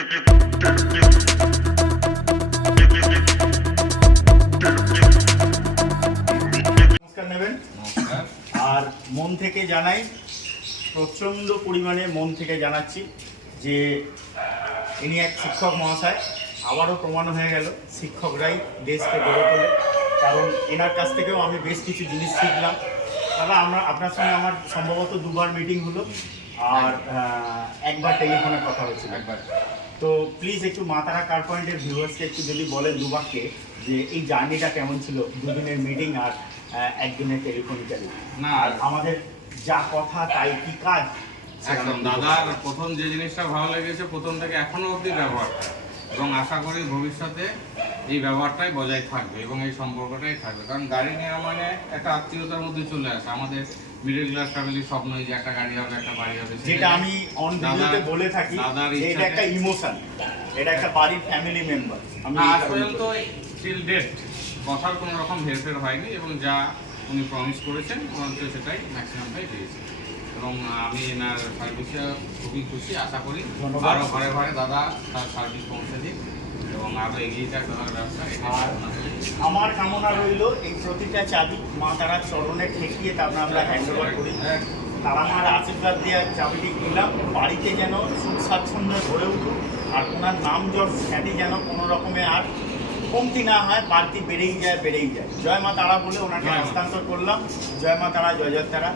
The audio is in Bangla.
নমস্কার নেবেন। আর মন থেকে জানাই, প্রচণ্ড পরিমাণে মন থেকে জানাচ্ছি যে ইনি এক শিক্ষক মহাশয়। আবারও প্রমাণ হয়ে গেল শিক্ষকরাই দেশকে গড়ে তোলে, কারণ এনার কাছ থেকেও আমি বেশ কিছু জিনিস শিখলাম। দাদা, আপনার সঙ্গে আমার সম্ভবত দুবার মিটিং হলো আর একবার টেলিফোনে কথা হয়েছিল। তো প্লিজ একটু মা তারা কার পয়েন্টের ভিউয়ার্সকে একটু যদি বলেন দু বাক্যে যে এই জার্নিটা কেমন ছিল, দুদিনের মিটিং আর একদিনের টেলিফোনিক্যালি। না, আর আমাদের যা কথা তাই কি কাজ। একদম দাদার প্রথম যে জিনিসটা ভালো লেগেছে প্রথম থেকে এখনো অবধি ব্যবহারটা, এবং আশা করি ভবিষ্যতে এই ব্যবহারটাই বজায় থাকবে এবং এই সম্পর্কটাই থাকবে। কারণ গাড়ি নেওয়া মানে একটা আত্মীয়তার মধ্যে চলে আসে। আমাদের মিডল ক্লাস ফ্যামিলির স্বপ্ন যে একটা গাড়ি হবে, একটা বাড়ি হবে, যেটা আমি অন ভিডিওতে বলে থাকি, এটা একটা ইমোশন, এটা একটা বাড়ির ফ্যামিলি মেম্বার। আমি আজ পর্যন্ত টিল ডেট কথার কোনো রকম হেরফের হয়নি এবং যা উনি প্রমিস করেছেন অন্তত সেটাই ম্যাক্সিমামটাই পেয়েছে। এবং আমি এনার সার্ভিসে খুবই খুশি। আশা করি আরও ঘরে ঘরে দাদা তার সার্ভিস পৌঁছে দিন এবং আরও এগিয়ে যাক দাদার ব্যবসা। আর আমার কামনা রইল এই প্রতিটা চাবি মা তারা চরণে ঠেকিয়ে তারপর আমরা হ্যান্ড ওভার করি। তারা মার আশীর্বাদ দেওয়ার চাবিটি দিলাম, বাড়িতে যেন সুখ স্বাচ্ছন্দ্য গড়ে উঠুক আর ওনার নাম যশ খ্যাতি যেন কোনো রকমে আর কমতি না হয়, বাড়তি বেড়েই যায়। জয় মা তারা বলে ওনাকে হস্তান্তর করলাম। জয় মা তারা, জয় জয় তারা।